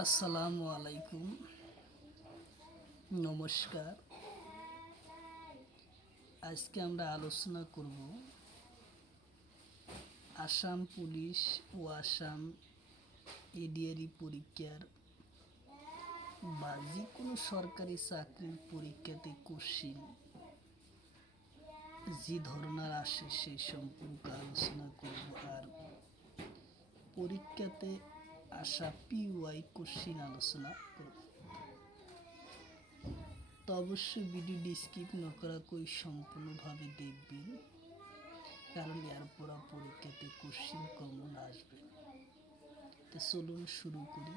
আসসালামু আলাইকুম, নমস্কার। আজকে আমরা আলোচনা করব আসাম পুলিশ ও আসাম এডিআরই পরীক্ষার বা যে কোনো সরকারি চাকরির পরীক্ষাতে কোশ্চিন যে ধরনের আসে সেই সম্পর্কে আলোচনা করব। আর পরীক্ষাতে আসা পিওয়াই কোশ্চিন আলোচনা করব। তো অবশ্যই ভিডিওটি স্কিপ না করা কই সম্পূর্ণভাবে দেখবেন, কারণ এর পড়া পরীক্ষাতে কোশ্চিন কমন আসবে। তো চলুন শুরু করি।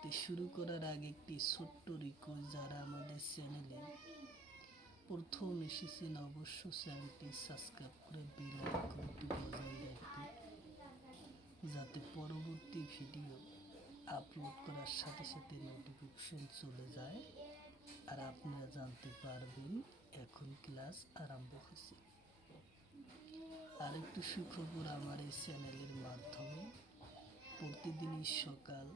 তো শুরু করার আগে একটি ছোট্ট রিকোয়েস্ট, যারা আমাদের চ্যানেলে প্রথম এসেছেন অবশ্যই চ্যানেলটি সাবস্ক্রাইব করে বেল আইকনটি বজায় রাখবেন, যাতে পরবর্তী ভিডিও আপলোড করার সাথে সাথে নোটিফিকেশন চলে যায় আর আপনারা জানতে পারবেন এখন ক্লাস আরম্ভ হয়েছে। আরেকটু সুখবর, আমার এই চ্যানেলের মাধ্যমে প্রতিদিনই সকাল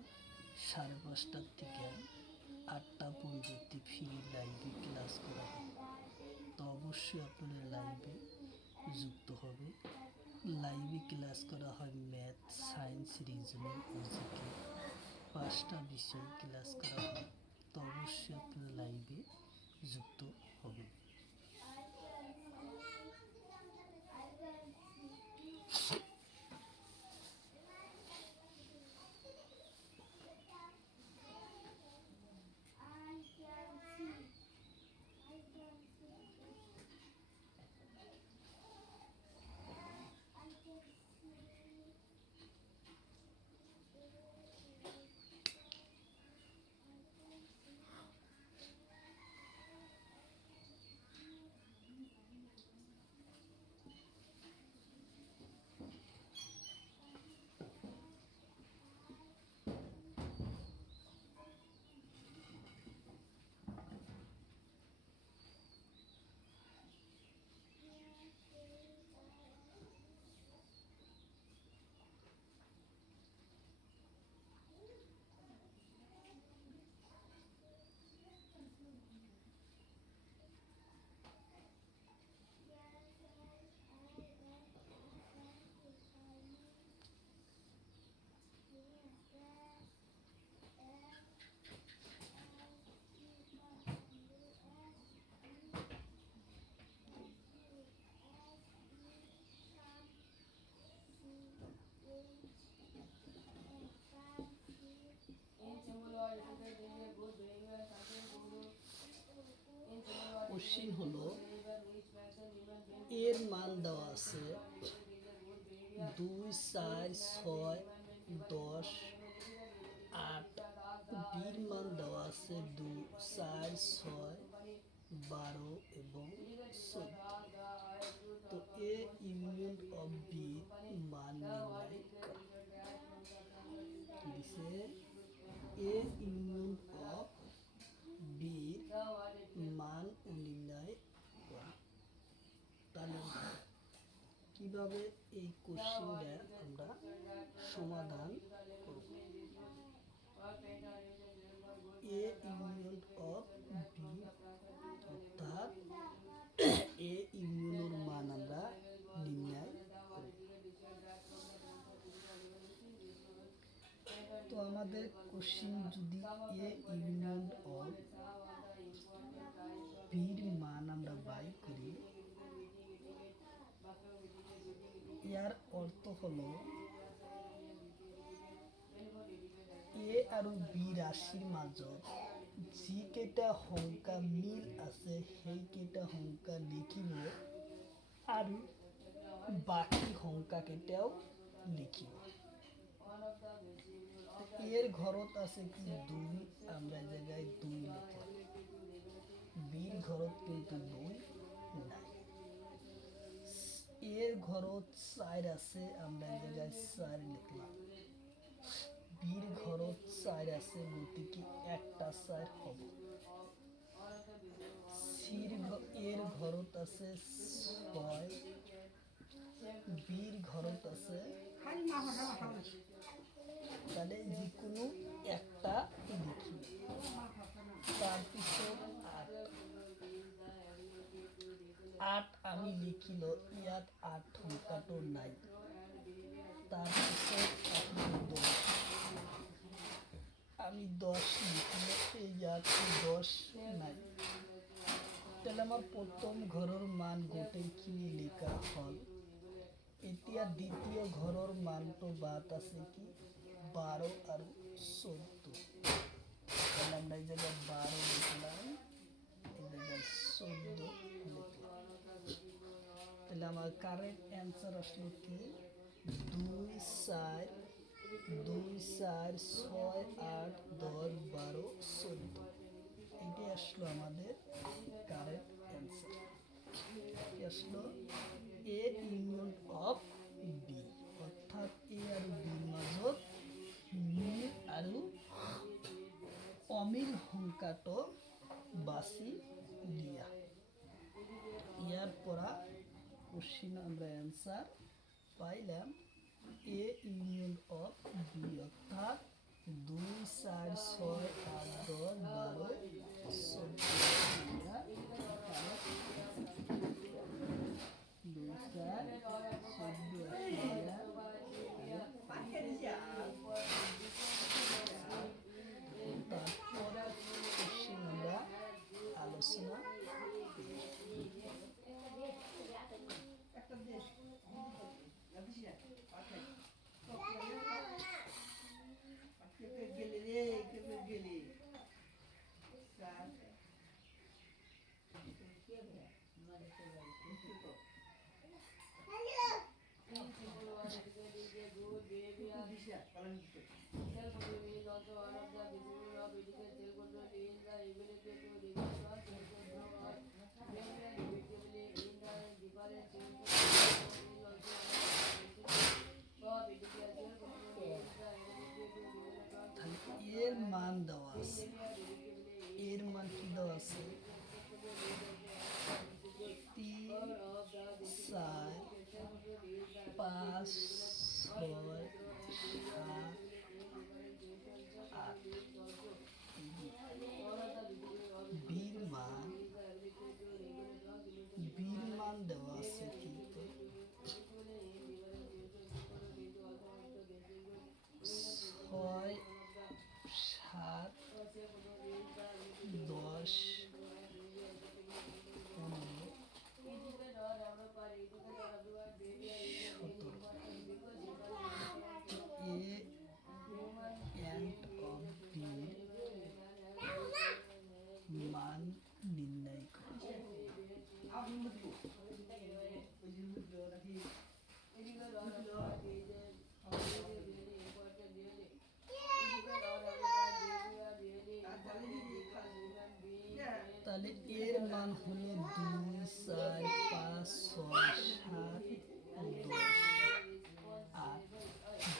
5:30 থেকে 8টা পর্যন্ত ফ্রি লাইভে ক্লাস করা হয়। তো অবশ্যই আপনারা লাইভে যুক্ত হবে। লাইভে ক্লাস করা হয় ম্যাথ, সায়েন্স, রিজনিং ও জিকে, 5টা বিষয় ক্লাস করা হয়। তো অবশ্যই আপনারা লাইভে যুক্ত হবে। কোশ্চিন হলো, এর মান দেওয়া আছে 2, 4, 6, 10, 8। বির মান দেওয়া আছে 2, 4, 6, 12 এবং 14। তো এ ইউনিয়ন অফ বি মান নির্ণয় করো। কি দিছে? এ ইউনিয়ন অফ বির মান নির্ণয় করা। তাহলে কিভাবে এই কোশ্চেনটা আমরা সমাধান করব? এ ইউনিয়ন অফ বি, অর্থাৎ এ ইউনিয়নের মান আমরা নির্ণয় করব। তো আমাদের কোশ্চেন যদি এ ইউনিয়ন অফ বির মান আমরা বাই করি, ইয়ার অর্থ হলো এ আৰু বি রাশির মাজত যিকেইটা সংখ্যা মিল আছে সেইকেইটা সংখ্যা লিখিব আৰু বাকি সংখ্যাকেইটাও লিখিব। এর ঘরত আছে কি 2, আমরা জায়গায় 2 লিখলাম। বির ঘরত কিন্তু 2 নাই। এর ঘরত 4 আছে, আমরা জায়গায় 4 লিখলাম। বির ঘরত 4 আছে, গতিকে একটা 4 হবে। এর ঘরত আছে 6, বির ঘরত আছে 6। তাহলে যে কোনো একটা লিখি। তাৰপিছত 8 আমি লিখিল, ইয়াত 8 সংখ্যাটো নাই। তাৰপিছত আপোনাৰ 10 আমি 10 লিখিলো, ইয়াত 10 নাই। তাহলে আমার প্রথম ঘরের মান গোটেইখিনি লেখা হল। এতিয়া দ্বিতীয় ঘরের মানটো বাদ আছে কি 12 আর 14। তাহলে আমরা এই জায়গায় 12 লিখলাম, এই জায়গায় 14 লিখলাম। তাহলে আমার কারেক্ট অ্যান্সার আসলো কি 2, 4, 2, 4, 6, 8, 10, 12, 14। এটাই আসলো আমাদের কারেক্ট অ্যান্সার। কি আসলো এ ইউনিয়ন অফ বি, অর্থাৎ এ আর বির মাজত মিল আর অমিল সংখ্যাটো বাছি লিয়া। ইয়ার পরা কোশ্চিন আমরা অ্যান্সার পাইলাম এ ইউনিয়ন অফ বি, অর্থাৎ 2, 4, 6, 8, 10, 12, 14। 2, 4, 14 তারপরে কোশ্চিন আমরা আলোচনা এর মান দেওয়া আছে। এর মান কি দেওয়া আছে 3, 4, 5, 6, 7, 8। বীর মান দেওয়া আছে কিন্তু 6, 7, 10, 15, 17। এ এন্ড অফ বীর মান নির্ণয় করো। তাহলে এর মান হলো 2, 4, 5, 6, 7, 10, 8।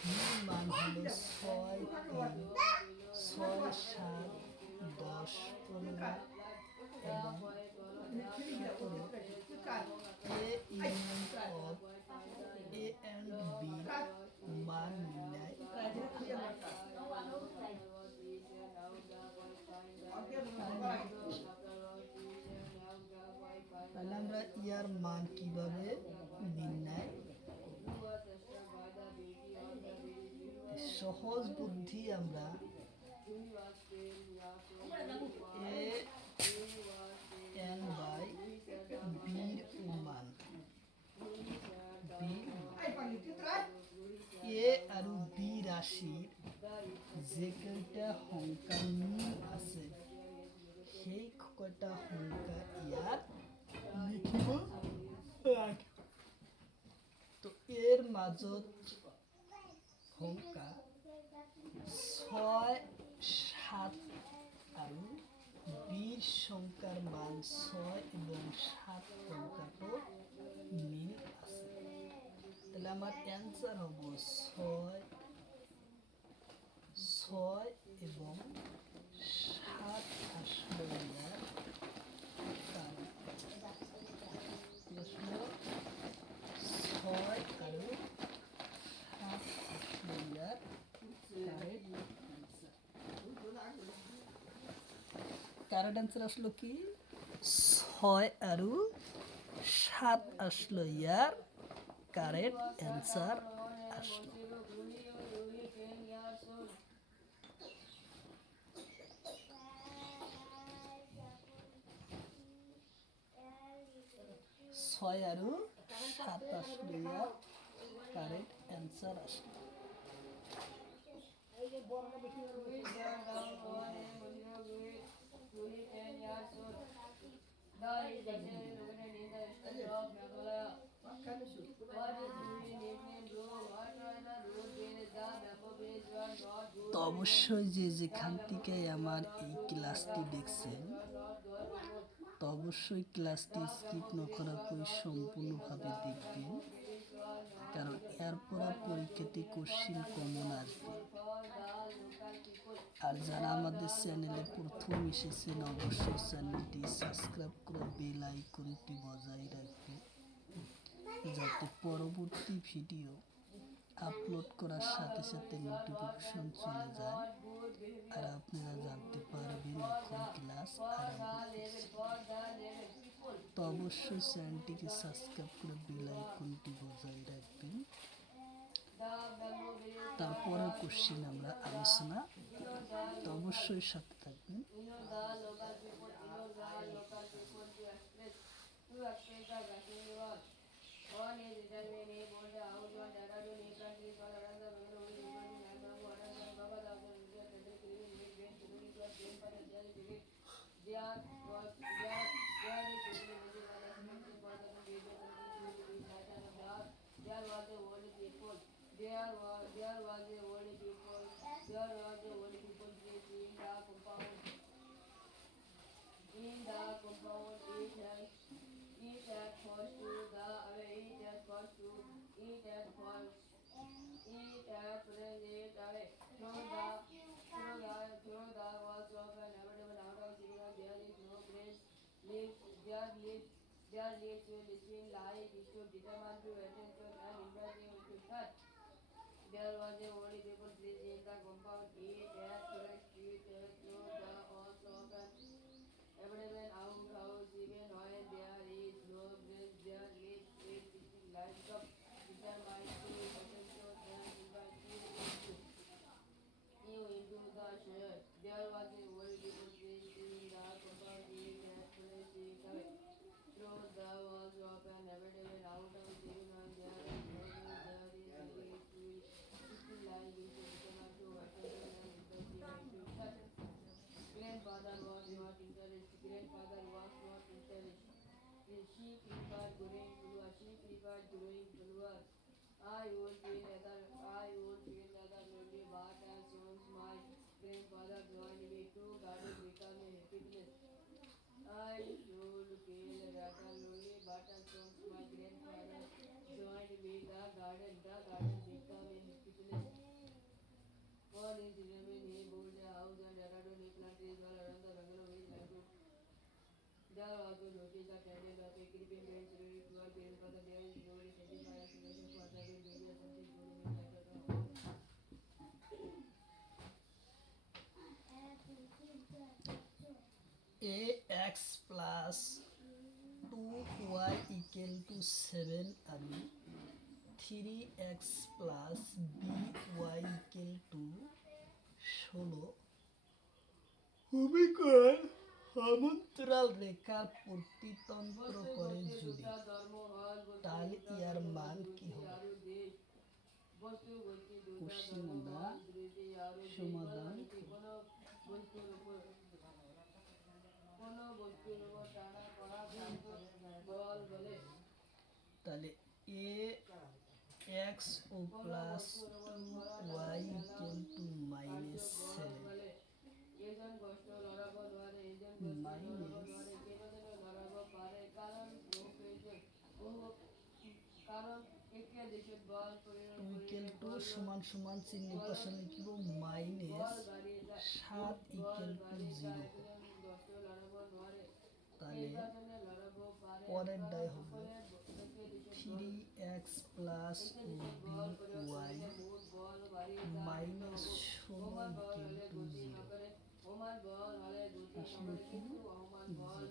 বীর মান হলো 6, 3, 6, 7, 10, 15 এবং 17। A union of A and B মান নির্ণয়। তাহলে আমরা ইয়ার মান কিভাবে নির্ণয়, সহজ বুদ্ধি আমরা এ এন বাই বীর মান, এ আর বি রাশির যে কয়টা সংখ্যা মিল আছে সেই কয়টা সংখ্যা ইয়াত লিখিব লাগে। তো এর মাজত সংখ্যা 6, 7 আৰু বীর সংখ্যার মান 6 এবং 7 সংখ্যাটো মিল আছে। তাহলে আমার অ্যান্সার হব 6 এবং 7 আসলো ইয়ার কারণ। 6 আর 7 আসলো ইয়ার কারণ। কারেক্ট অ্যান্সার আসলো কি 6 আর 7 আসলো ইয়ার কারেক্ট অ্যান্সার আসলো। ছয় আর 7 আসলো ইয়ার কারেক্ট অ্যান্সার আসলো। তো অবশ্যই যে যেখান থেকে আমার এই ক্লাসটি দেখছেন তো অবশ্যই ক্লাসটি স্কিপ না করা করে সম্পূর্ণভাবে দেখবেন, কারণ এরপর পরীক্ষাতে কোশ্চিন কমন আসবে। আর যারা আমাদের চ্যানেলে প্রথম এসেছেন অবশ্যই চ্যানেলটি সাবস্ক্রাইব করে বেল আইকনটি বজায় রাখবে, যাতে পরবর্তী ভিডিও আপলোড করার সাথে সাথে নোটিফিকেশন চলে যায় আর আপনারা জানতে পারবেন এখন ক্লাস আরম্ভ করছে। তো অবশ্যই চ্যানেলটিকে সাবস্ক্রাইব করে বেল আইকনটি বজায় রাখবেন। তারপরের কোশ্চিন আমরা আলোচনা করি, তো অবশ্যই সাথে থাকবেন। ax plus 2y equal to 7 and 3x plus by equal to 16 ভূমিকোণ সমান্তরাল রেখার প্রতিতন্ত্র করে যদি, তাহলে ইয়ার মান কি হবে? কোশ্চিন আমরা সমাধান তাহলে এ এক্স ও plus 2y equal to minus 7 minus 2 equal to সমান সমান চিহ্ন পাশে লিখব মাইনাস 7 ইকুয়াল টু 0। তাহলে পরের ডাই হবে 3x plus by minus 16 equal to 0। আসলো কি 0।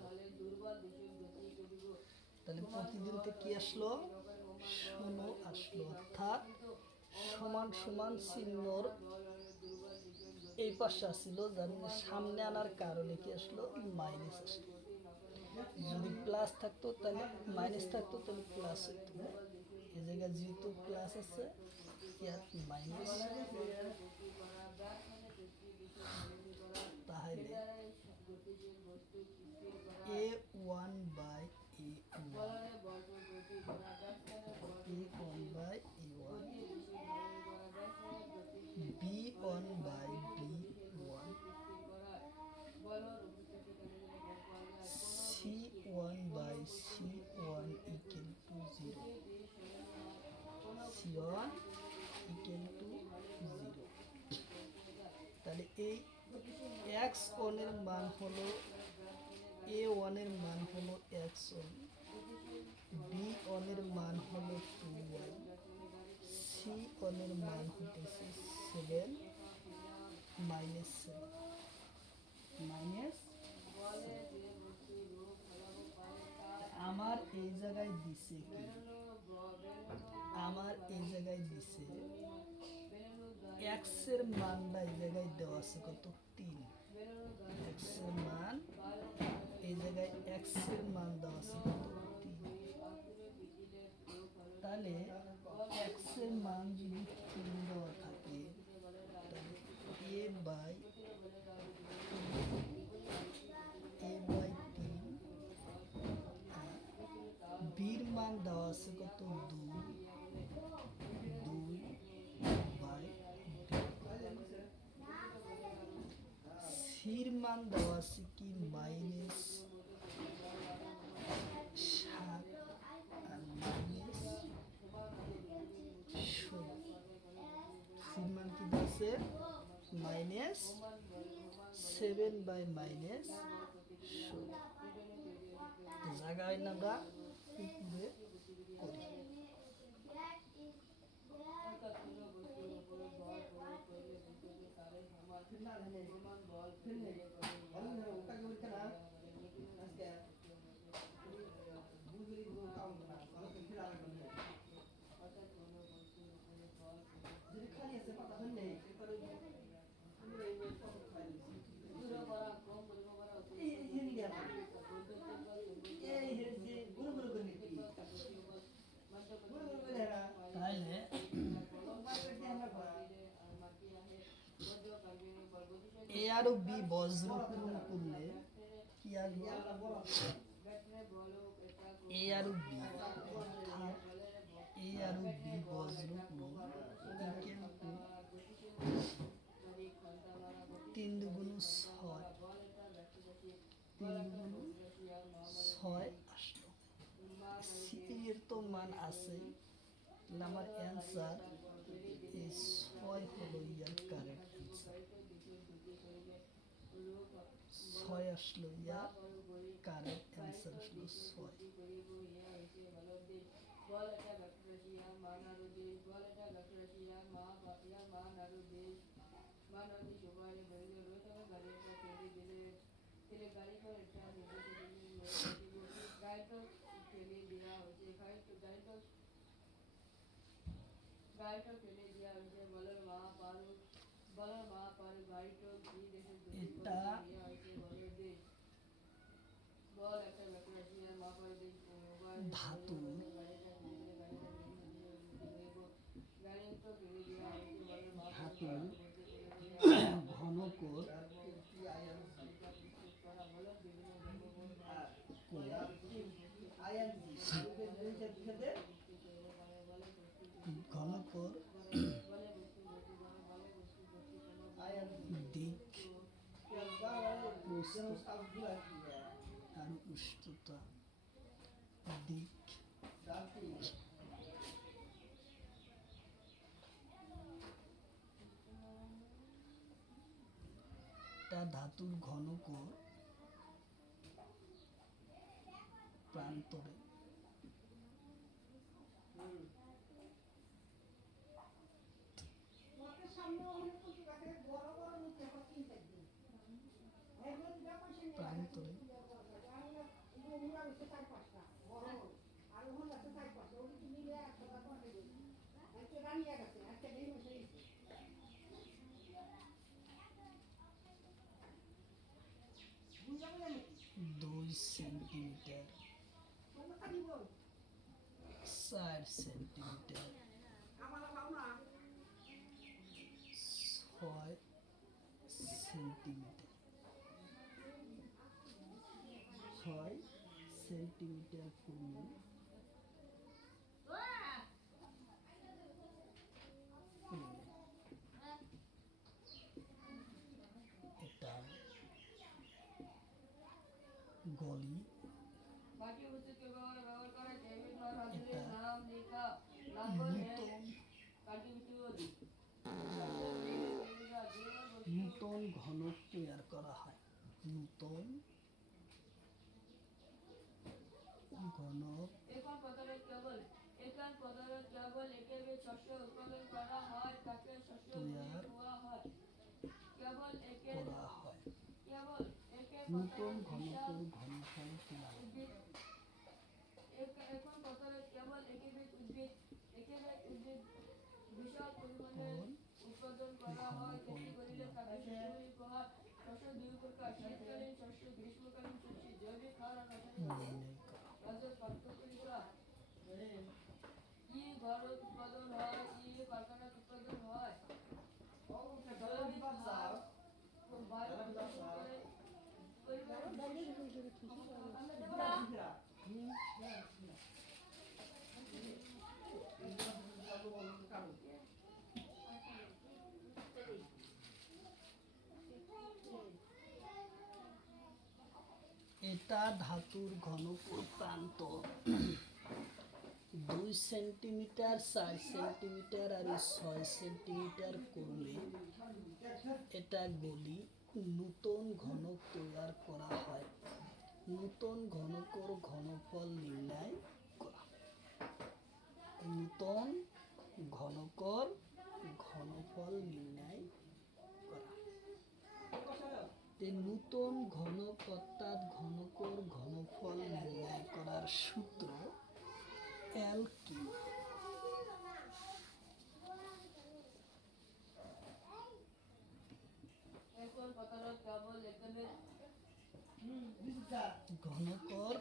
তাহলে প্রতিদিনতে কি আসলো 16 আসলো, অর্থাৎ সমান সমান চিহ্নর এই পাশে আসছিল, যার সামনে আনার কারণে কি আসলো মাইনাস আসলো। যদি প্লাস থাকতো তাহলে মাইনাস থাকতো, তাহলে প্লাস হইতো। এই জায়গায় যেহেতু প্লাস আছে ইয়াত মাইনাস, তাহলে a1 by a1, a1 by a1, b1 by b1, c1 by c1 equal to 0, c1 equal to 0। তাহলে এই x1 এর মান হলো a1 এর মান হলো x1, b1 এর মান হলো 2y, c1 এর মান হতেছে 7 মাইনাস 7 মাইনাস। আমার এই জায়গায় দিছে কি, আমার এই জায়গায় দিছে x এর মানটা এই জায়গায় দেওয়া আছে কত 3, x এর মান এই জায়গায় x এর মান দেওয়া আছে কত 3। তাহলে x এর মান যদি 3 দেওয়া থাকে, তাহলে a বাই 3 বির মান দেওয়া আছে কত 2 বাই সির মান দেওয়া আছে কি মাইনাস 7 আর মাইনাস 16। সির মান কি আছে মাইনাস 7 বাই মাইনাস 16। জায়গায় আমরা উপরে করি। তাহলে এ আর বি বজ্র পূরণ করলে কি আসবে, এ আর বি অর্থাৎ এ আর বি বজ্র পূরণ ইকুয়াল টু 3 দুগুণ 6, 3 দুগুণ 6 আসলো। সি এর তো মান আছে, তাহলে আমার অ্যান্সার এই 6 হলো ইয়ার কারেক্ট অ্যান্সার। 6 আসলো ইয়ার কারেক্ট অ্যান্সার আসলো 6। এটা ধাতু ঘনকর ঘনকর দিক প্রস্থ আর উচ্চতা দিক তা ধাতুর ঘনকর প্রান্তরে ভিতরে দুই সেন্টিমিটার, 4 সেন্টিমিটার, 6 সেন্টিমিটার, 6 সেন্টিমিটার কমে এটা গলি, নূতন ঘনক তৈরি করা হয়। নূতন ঘনক তৈরি করা হয়। নূতন ঘনকের ঘনফল কি? এটা ধাতুর ঘনকের প্রান্ত 2 সেন্টিমিটার, 4 সেন্টিমিটার আর 6 সেন্টিমিটার করলে এটা গলি নূতন ঘনক তৈরি করা হয়। নূতন ঘনকের ঘনফল নির্ণয় করা। নূতন ঘনকের ঘনফল নির্ণয় করা। নূতন ঘনক অর্থাৎ ঘনকের ঘনফল নির্ণয় করার সূত্র L কিউব। ঘনকের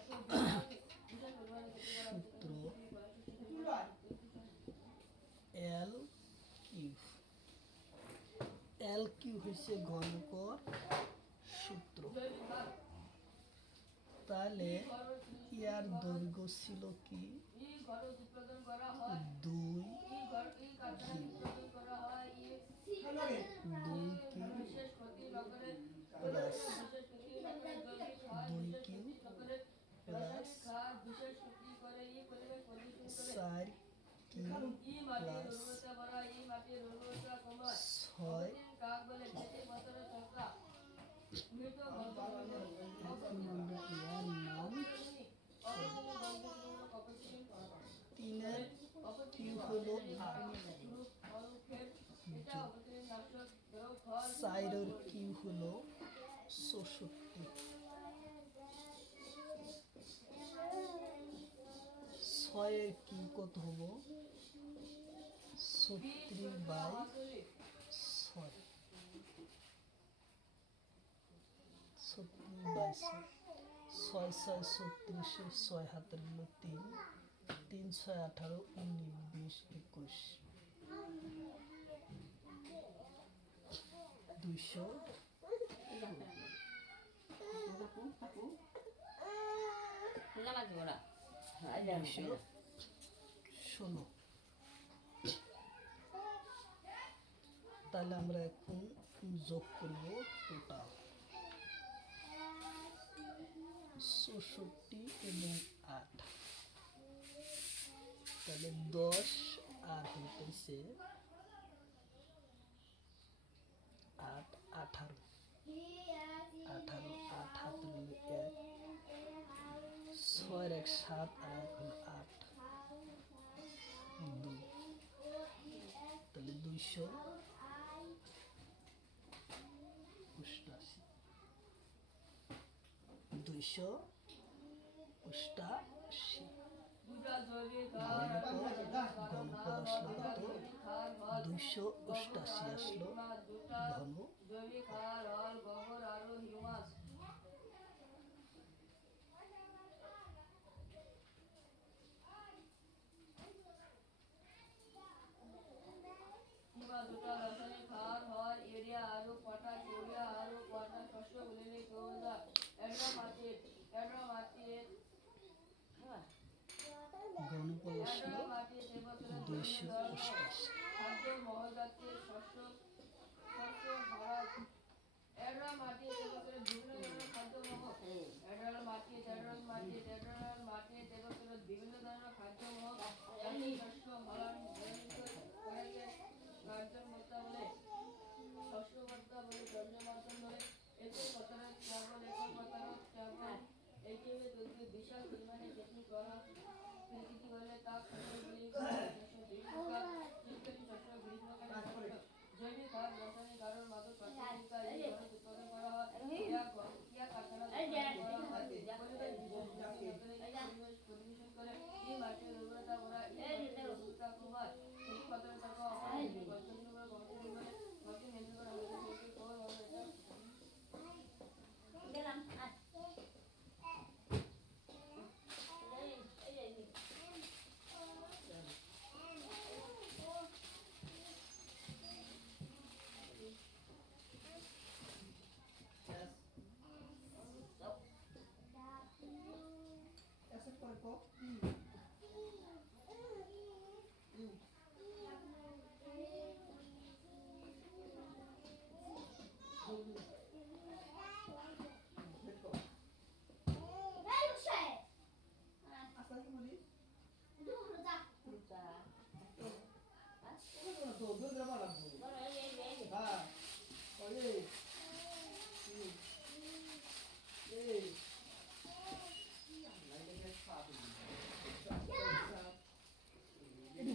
সূত্র L কিউব। L কিউব হচ্ছে ঘনকের সূত্র। তাহলে ইয়ার দৈর্ঘ্য ছিল কি? 2 তিনের কিউব হলো 8, 4 কিউব হলো 64, 6 কিউব কত হবো? 36/6, 36/6, 6 6 36, 6 হাতের হলো 3, 3 6 18, 19 20 21, 216। তাহলে আমরা এখন যোগ করব টোটাল 64 এবং 8। তাহলে 10 আর হইতেছে 8 18, 18 8 হাতে 1, 6 1 7 আর 8 2, তাহলে 288। 288 ঘনফল আসলো কত 288 আসলো ঘন। দুটা রাসায়নিক সার হয় ইউরিয়া আৰু পটাশ ইউরিয়া আৰু পটাশ শস্য বুলিলে কওঁদা অ্যাড্রামাটিড ঘনফল আসলো 288। খাদ্য মহজাতীয় শস্য ভরা অ্যাড্রামাটিড এবছরে বিভিন্ন ধরনের খাদ্য মহ অ্যাড্রামাটিড এবছরে বিভিন্ন ধরনের খাদ্য মহ জাতীয় শস্য ফলন কার্যমত্তা বলে শস্যবর্তা বলে জন্মমাধ্যম বলে একই বছরের চাবল এইভাবে যদি বিশাল পরিমাণে খেতি করলে তা ফসল বলি শীতকালীন শস্য গ্রীষ্মকালীন শস্য জৈবিক সার রাসায়নিক সার মাদক প্রাকৃতিক এই ধরনের উৎপাদন করা হয় ক্রিয়া কারখানা পরিবেশন করে এই মাটির উর্বরতা করা এই মাটির উর্বরতা কমায় উৎপাদন করা হয়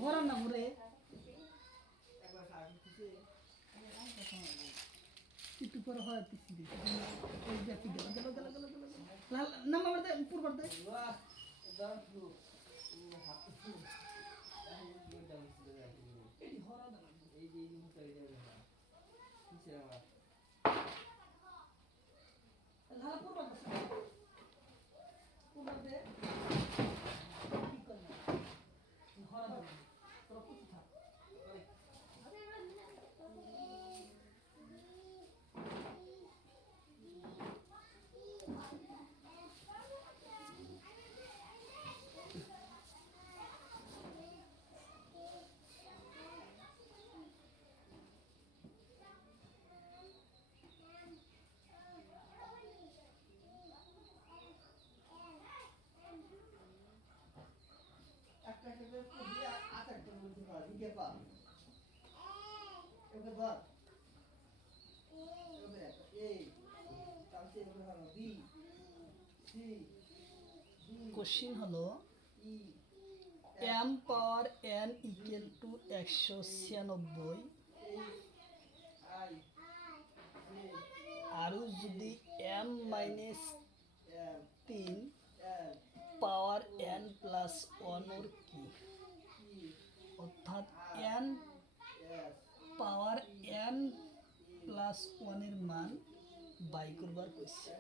ভরা না ভরে একটু পরে হয় পিছি দিই এই ব্যাপি গেল গেল গেল গেল গেল না মামার দে পূর্বার দে এটি হরা না এই যে মুহূর্তে কিসের আমার লাল পূর্বার দে পূর্বার দে কি করনা হরা না তোরা পুতি থাক কোশ্চিন হলো m power n equal to 196 আর যদি m মাইনাস 3 পাওয়ার n প্লাস 1 ওর কি অর্থাৎ n পাওয়ার n প্লাস 1 এর মান বাই করবার কইছে।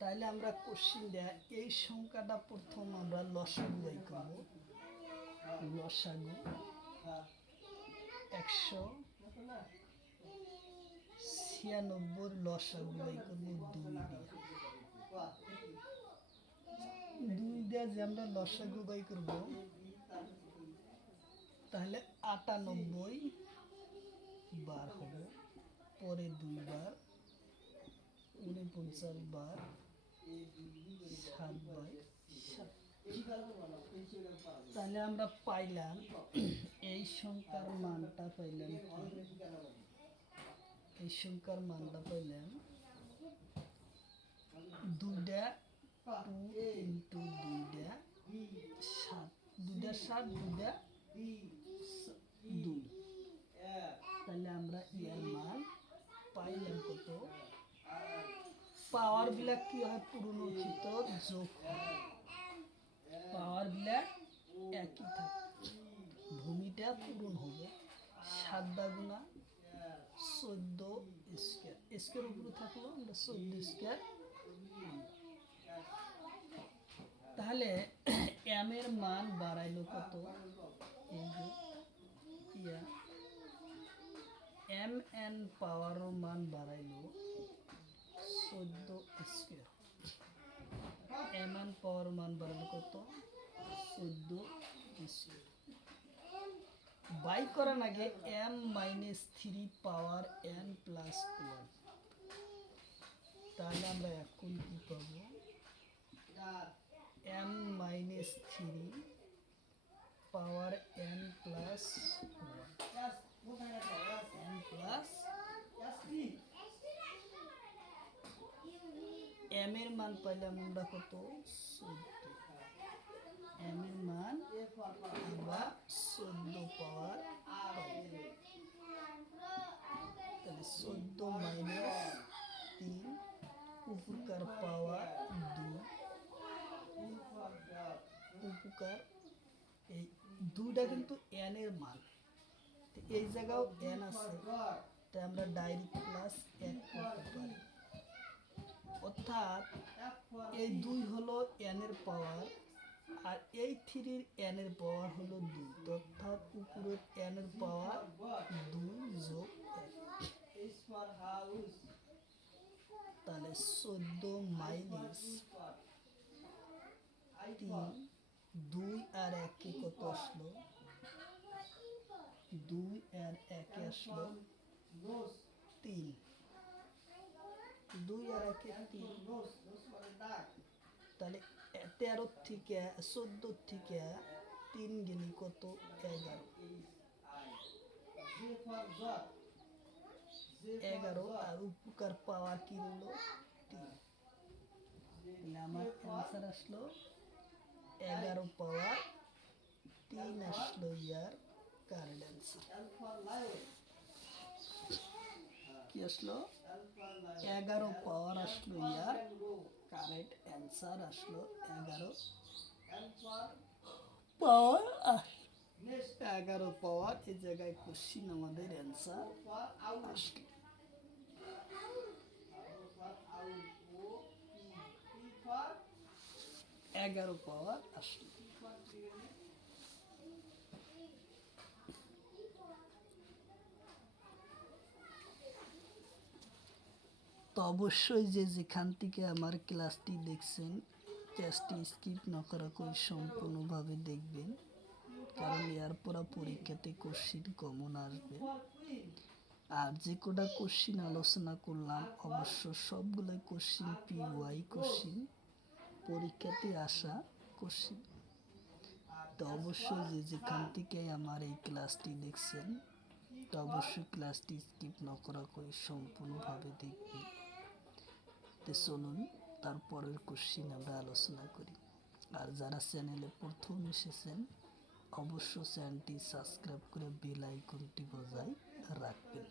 তাহলে আমরা কোশ্চিন দেয়া এই সংখ্যাটা প্রথম আমরা লসাগু বাই করব। লসাগু 196 লসাগু বাই করব 2 দিয়ে যে আমরা লসাগু বাই করব তাহলে 98 বার হবে পরে 2 বার 49 বার 7/7 তাহলে আমরা পাইলাম এই সংখ্যার মানটা পাইলাম এই সংখ্যার মানটা পাইলাম 2টা 2 ইন্টু 2টা 7 2টা 7 2টা 2 তাহলে আমরা এর মান পাইলাম কত পাওয়ার বিলাক কি হয় পুরনো ক্ষেত্র যোগ হয়। পাওয়ার বিলাক একই থাকে, ভূমিটা পূরণ হবে। 7 গুণা 14 স্কোয়ার, স্কোয়ার উপরে থাকলো আমরা 14 স্কোয়ার। তাহলে এম এর মান বাড়াইলো কত, এই যে এম এন পাওয়ার মান বাড়াইলো 14 স্কোয়ার। এম এন পাওয়ার মান বাড়াইলো কত 14 স্কোয়ার। বাই করার আগে m মাইনাস 3 পাওয়ার n প্লাস 1, তাহলে আমরা এখন কি পাবো, m মাইনাস 3 পাওয়ার n plus 1, n plus m এর মান পাইলাম আমরা কত 14, m এর মান আমরা 14 পাওয়ার পাবো। তাহলে 14 মাইনাস 3 উপকার পাওয়ার 2, উপকার এই 2টা কিন্তু n এর মান, তো এই জায়গাও n আছে, তাই আমরা ডাইরেক্ট প্লাস 1 করতে পারি। অর্থাৎ এই 2 হলো n এর পাওয়ার, আর এই 3 n এর পাওয়ার হলো 2, অর্থাৎ উপরের n এর পাওয়ার 2 যোগ 1। তাহলে 14 মাইনাস 3, 2 আর 1 কত আসলো, 2 আর 1 আসলো 3, 2 আর 1 3, তাহলে 13 থেকে 14 থেকে 3 গেলে কত 11, আর উপকার পাওয়ার কি হলো 3, তাহলে আমার অ্যান্সার আসলো 11 পাওয়ার 3 আসলো ইয়ার কারেন্ট অ্যান্সার। কি আসলো 11 পাওয়ার আসলো ইয়ার কারেন্ট অ্যান্সার, আসলো 11 পাওয়ার, 11 পাওয়ার এই জায়গায় কোশ্চিন আমাদের অ্যান্সার আসলো। 11 পাওয়ার আসলো। তো অবশ্যই যেখান থেকে আমার ক্লাসটি দেখছেন, ক্লাসটি স্কিপ না করা করে সম্পূর্ণভাবে দেখবেন, কারণ এরপর পরীক্ষাতে কোশ্চিন কমন আসবে। আর যে কটা কোশ্চিন আলোচনা করলাম অবশ্য সবগুলো কোশ্চিন PY কোশ্চিন, পরীক্ষাতে আসা কোশ্চিন। তো অবশ্যই যেখান থেকে আমার এই ক্লাসটি দেখছেন, তো অবশ্যই ক্লাসটি স্কিপ না করা করে সম্পূর্ণভাবে দেখবেন। তো চলুন তারপরের কোশ্চিন আমরা আলোচনা করি। আর যারা চ্যানেলে প্রথম এসেছেন অবশ্য চ্যানেলটি সাবস্ক্রাইব করে বেল আইকনটি বজায় রাখবেন।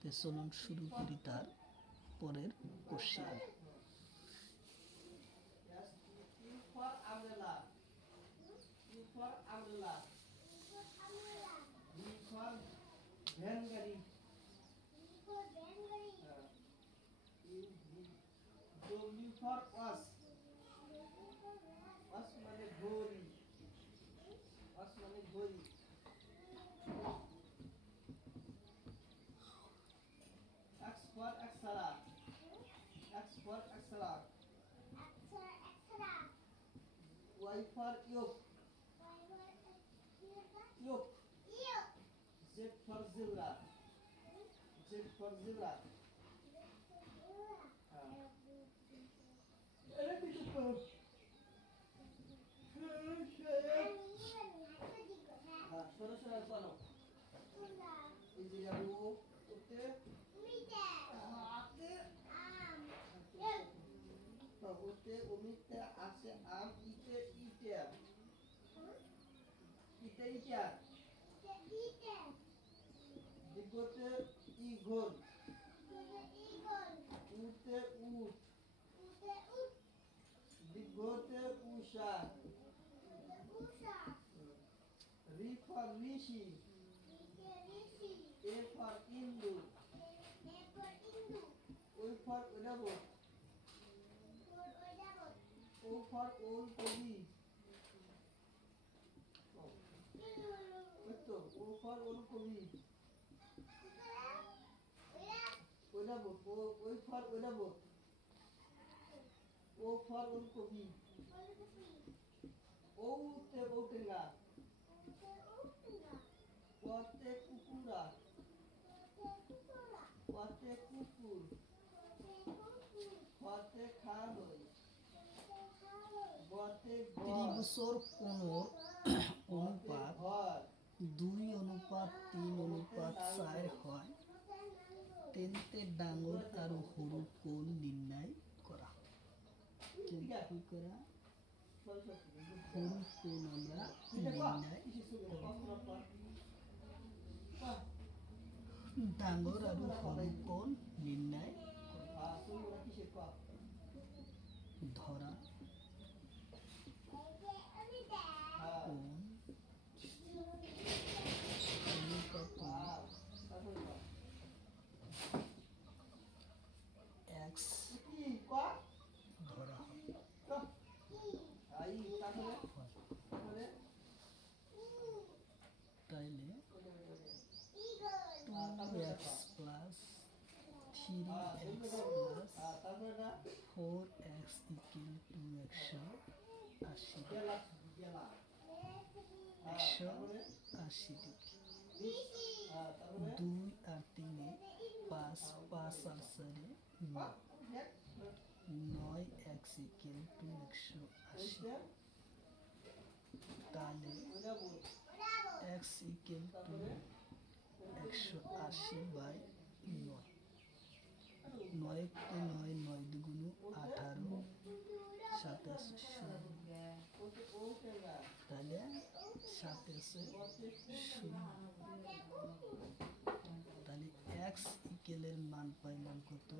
তো চলুন শুরু করি তার পরের question. Y for yoke. Yoke. Z for zebra. Z for zebra. সরাসরি বলো। এই যে যাবো ওতে হাতে তো ওতে ওমিতে আছে আম, ইতে ইটা ইতে ইটা দিগতে ইগল উতে উট দীর্ঘতে উষা রি ফর ঋষি এ ফর ইন্দু ওই ফর ঐরাবত ও ফর ওলকবি ওই তো ও ফর ওলকবি ঐরাবত ওই ফর ঐরাবত ও ফর ওলকবি ওতে ওটেঙ্গা ওতে কুকুরা ওতে কুকুর ওতে খালই ওতে ত্রিভুজের কোণের অনুপাত ঘর 2:3:4 হয় তেন্তে ডাঙর আর সৰু কোণ নির্ণয় করা। কি করা? সৰু কোণ আমরা নির্ণয় ডাঙর আর সৰু কোণ নির্ণয় ধরা কোণ x ধরা হয়। তাইলে 2x plus 3x plus 4x equal to 180 degree. 2 আর 3 5 5 আর 4 9x equal to 180। তাহলে x equal to 180 by 9। 9 কে 9 9 দুগুণ 18 27 শূন্য। তাহলে 27 শূন্য। তাহলে x ইকুয়ালের মান পাইলাম কত?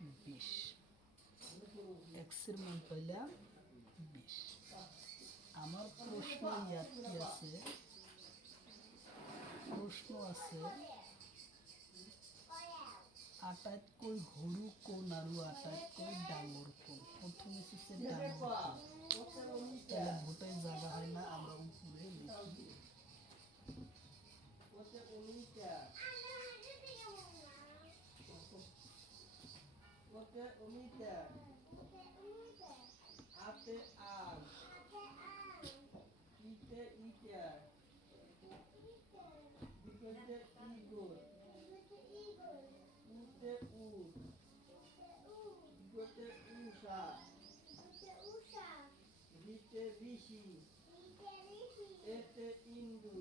20। x এর মান পাইলাম 20। আমার প্রশ্ন ইয়াতে আছে, প্রশ্ন আছে আটাইতকৈ সৰু কোণ আৰু আটাইতকৈ ডাঙৰ কোণ। প্রথমে হচ্ছে ডাঙর কোণ। তাহলে ভোটের জায়গা হয় না, আমরা উপরে লিখি। আতে আম ইতে ইটা বিগতে ইগল উতে উট বিগতে উষা রিতে ঋষি এতে ইন্দু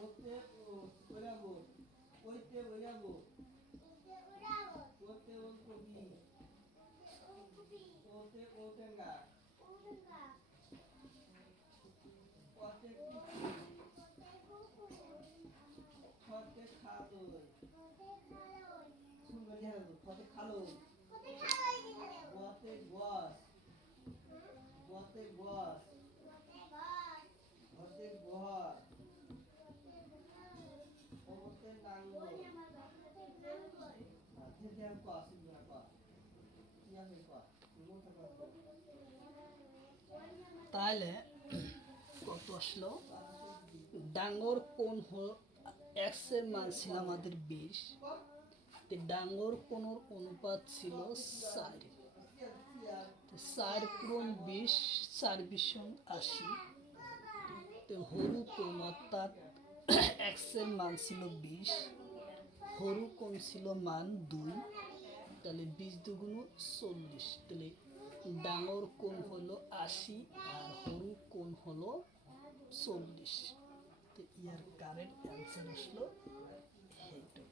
ওতে ওরাবত ওইতে ওরাবত ওতে ওলকবি ওতে ওটেঙ্গা ওতে কুকুর ওতে খালই শুনবে দেখো ওতে খালই ওতে গস ওতে গস ওতে ঘর ওতে নাঙ্গল তাহলে কত আসলো? ডাঙর কোণ হল x এর মান ছিল আমাদের 20। ডাঙর কোণের অনুপাত ছিল 4। 4 পূরণ 20 4 20 80। সরু কোণ অর্থাৎ x এর মান ছিল 20, সরু কোণ ছিল মান 2। তাহলে 20 দুগুণ 40। তাহলে ডাঙর কোণ হলো 80 আর সরু কোণ হলো 40। তো ইয়ার কারেন্ট অ্যান্সার আসলো এইটা।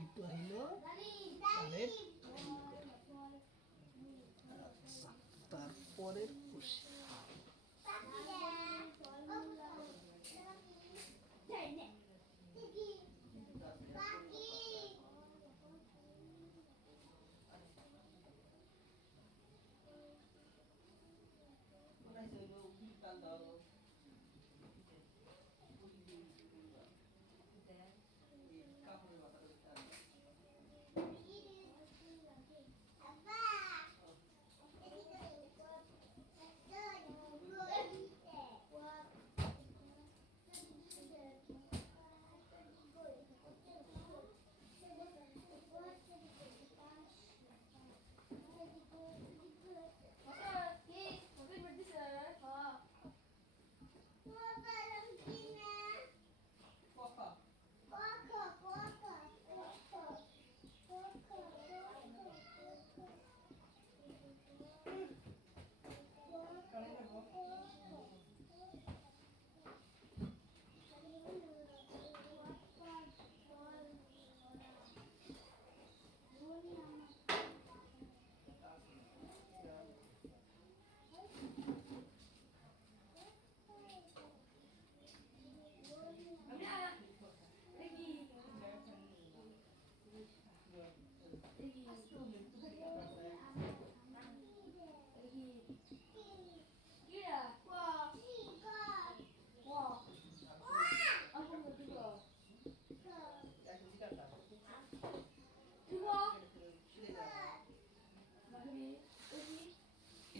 এইটা হলো কারেন্ট অ্যান্সার। আচ্ছা, তারপরের কোশ্চেন।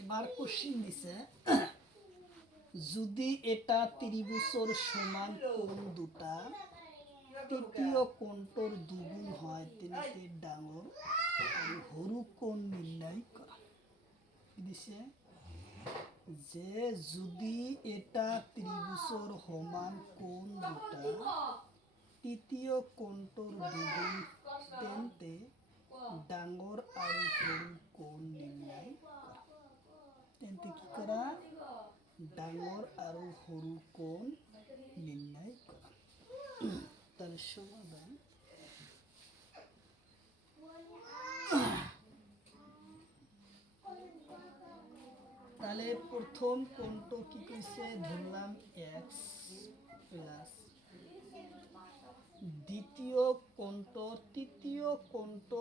এবার কোশ্চিন দিছে যদি এটা ত্রিভুজের সমান কোণ দুটা তৃতীয় কোণটোর দুগুণ হয় তেনে ডাঙর আর সৰু কোণ নির্ণয় করা কি দিছে যে যদি এটা ত্রিভুজের সমান কোণ দুটা তৃতীয় কোণটোর দুগুণ তেন্তে ডাঙর আর সৰু কোণ নির্ণয় করা তেন্তে কি করা ডাঙর আর সৰু কোণ নির্ণয় করা তাহলে সমাধান তাহলে প্রথম কোণটো কি কইছে ধরলাম x প্লাস দ্বিতীয় কোণটো তৃতীয় কোণটো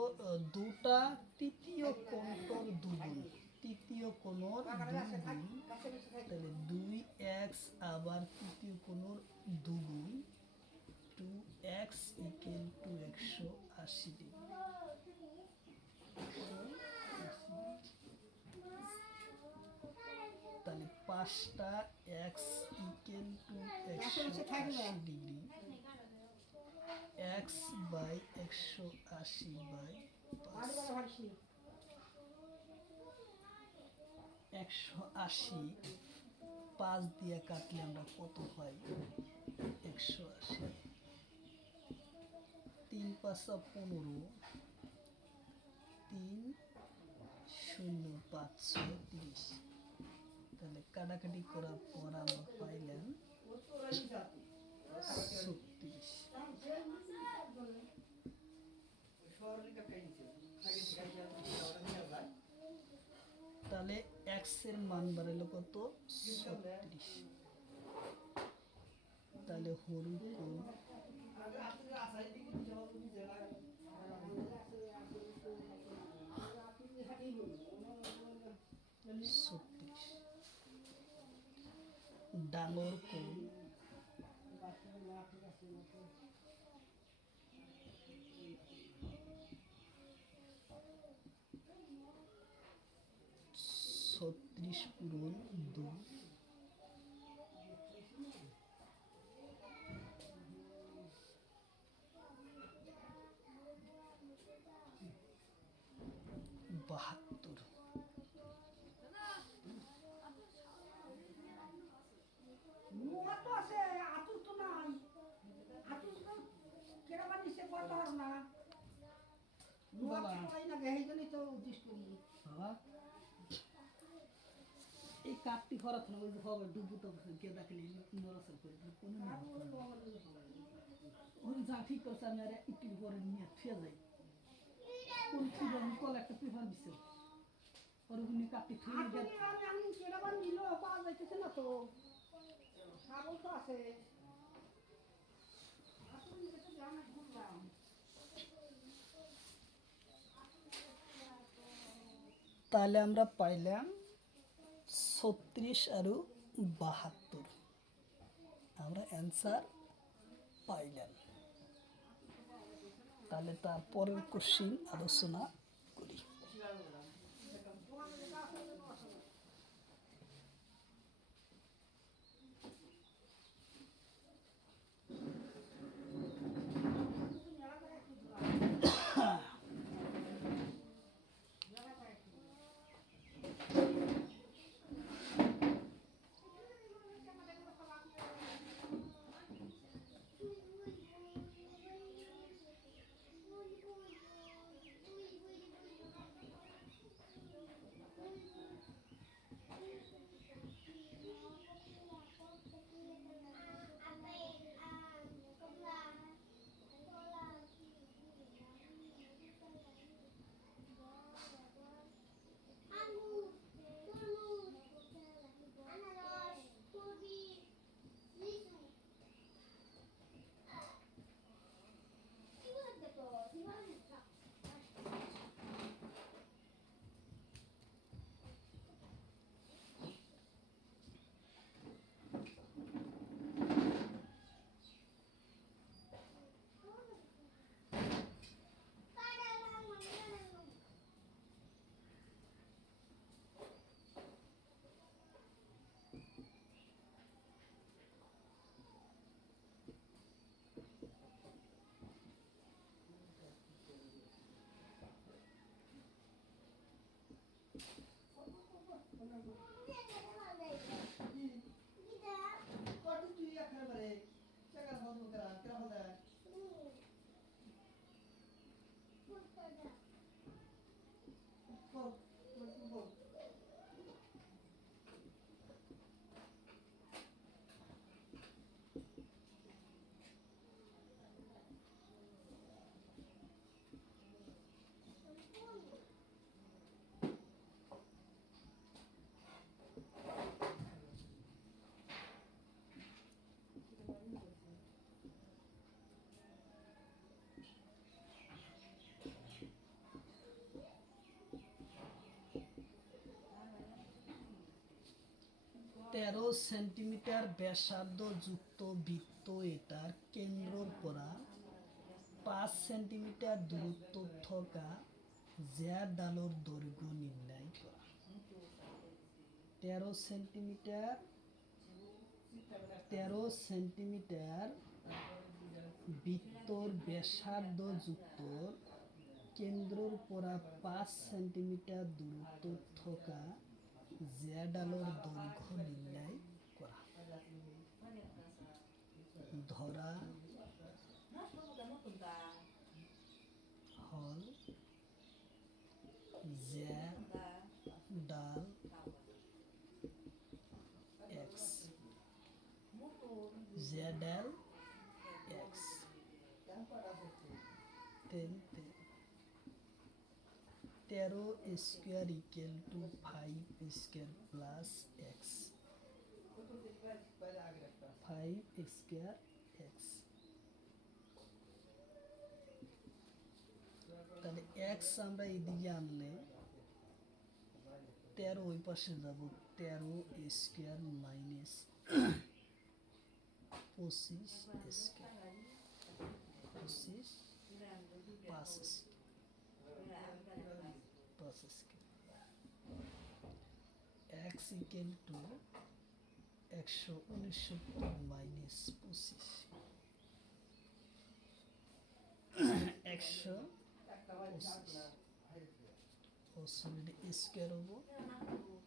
দুটা তৃতীয় কোণটোর দুগুণ তৃতীয় কোণর দুগুণ তাহলে 2x আবার তৃতীয় কোণর দুগুণ 2x ইকুয়াল টু 180 ডিগ্রি তাহলে 5টা x equal to 180 degree x by 180 by 180 5 দিয়ে কাটলে আমরা কত হয় 180 3 5 15 3 0 5 30 তাহলে কাটাকাটি করার পর আমরা পাইলাম 36 তাহলে x এর মান বাড়াইলো কত 36 তাহলে সরু কোণ 36 ডাঙর কোণ 36 পূরণ 2 72 বাবা এই কাটটি খরচ না ওই হবে ডুবু তো কে দেখলি নরসল করে কোনো না ওই যা ঠিক করছে আমি আর একটু পরে নিয়ে ফিরে যাই কোন ঠিক আমি কল একটা পেপার দিছে ওরগুনি কাটটি থুই দে আমি কেরাবার নিল পাওয়া যাইতেছে না তো ছাগল তো আছে আসুন এটা জানা ঘুরলাম তাহলে আমরা পাইলাম 36 আর 72 আমরা অ্যান্সার পাইলাম তাহলে তারপরের কোশ্চিন আলোচনা করি 13 সেন্টিমিটার ব্যাসার্ধ যুক্ত বৃত্ত এটার কেন্দ্রর পরা 5 সেন্টিমিটার দূরত্ব থকা জ্যা ডালর দৈর্ঘ্য নির্ণয় করা। 13 সেন্টিমিটার বৃত্তর ব্যাসার্ধ যুক্ত কেন্দ্রর পরা 5 সেন্টিমিটার দূরত্ব থকা জ্যা ডালর দৈর্ঘ্য নির্ণয় করা। ধরা হল জ্যা ডাল এক্স, জ্যা ডাল x. 13 square equal to 5 square plus x, 5 square x. তাহলে এক্স আমরা এদিকে আনলে 13 ওই পাশে যাব, 13 square minus 25 square, 25 5 square. X equal to 169 minus 25, 125 square হবো,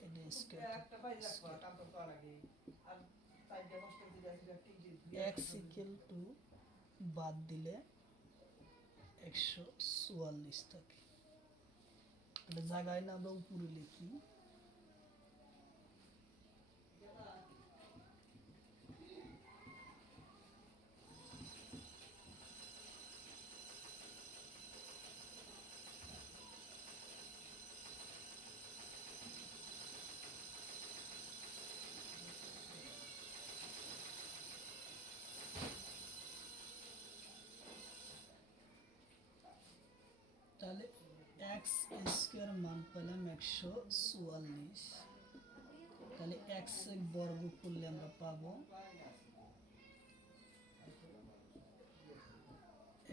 এটা স্কোয়ার এক্স ইকুয়াল টু বাদ দিলে 144 থাকে। এটা জায়গায় না আমরা উপরে লিখি, তাহলে এক্স স্কোয়ার মান পেলাম 144। তাহলে এক্স এর বর্গ করলে আমরা পাবো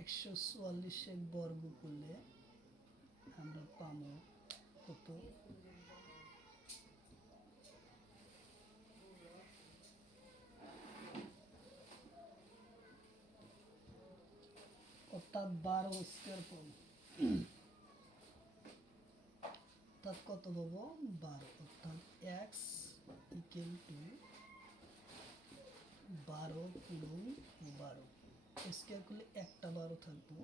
144 এর বর্গ করলে আমরা পাবো কত, অর্থাৎ 12 স্কোয়ার পাবো। অর্থাৎ কত পাবো 12, অর্থাৎ এক্স ইকুয়াল টু 12 গুণ 12 স্কোয়ার করলে একটা 12 থাকবো,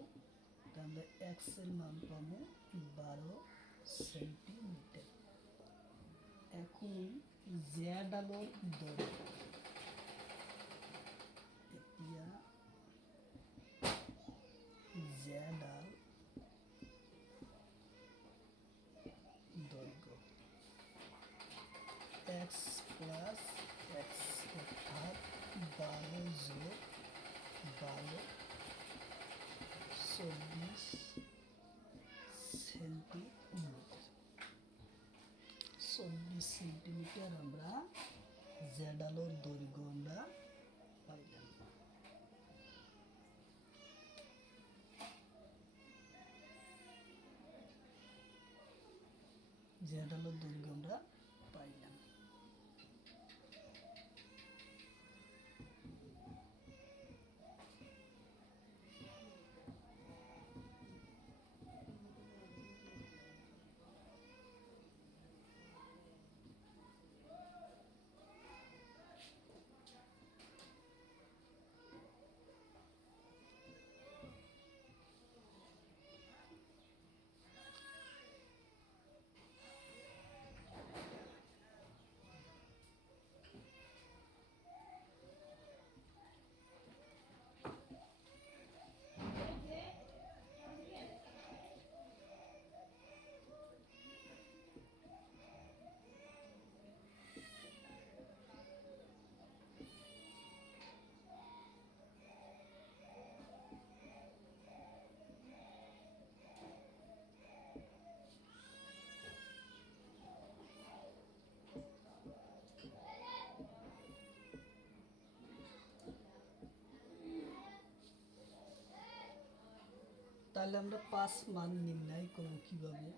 তাহলে এক্স এর মান পাবো 12 সেন্টিমিটার। এখন জ্যা ডালর দৈর্ঘ্য, এতিয়া জ্যা ডাল দৈর্ঘ্য এক্স প্লাস এক্স, অর্থাৎ 12 যোগ 12 24 সেন্টিমিটার। 24 সেন্টিমিটার আমরা জ্যা ডালর দৈর্ঘ্য আমরা পাইলাম। জ্যা ডালর দৈর্ঘ্য আমরা পাইলাম। তাহলে আমরা 5 মান নির্ণয় করব কিভাবে?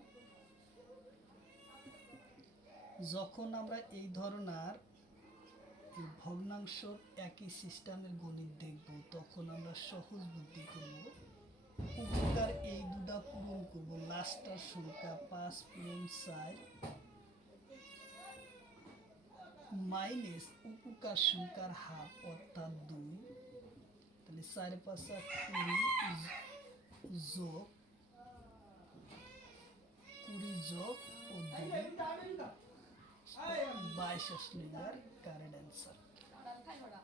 যখন আমরা এই ধরনের এই ভগ্নাংশ একই সিস্টেমের গণিত দেখব তখন আমরা সহজ বুদ্ধি করব, উপকার এই দুটা পূরণ করব, লাস্টের সংখ্যা 5 পূরণ 4 মাইনাস উপকার সংখ্যার হাফ অর্থাৎ 2, তাহলে 4 5 20 যোগ 20 যোগ ও 2 22 আসলে এর কারেন্ট অ্যান্সার। ওটা খাই ওটা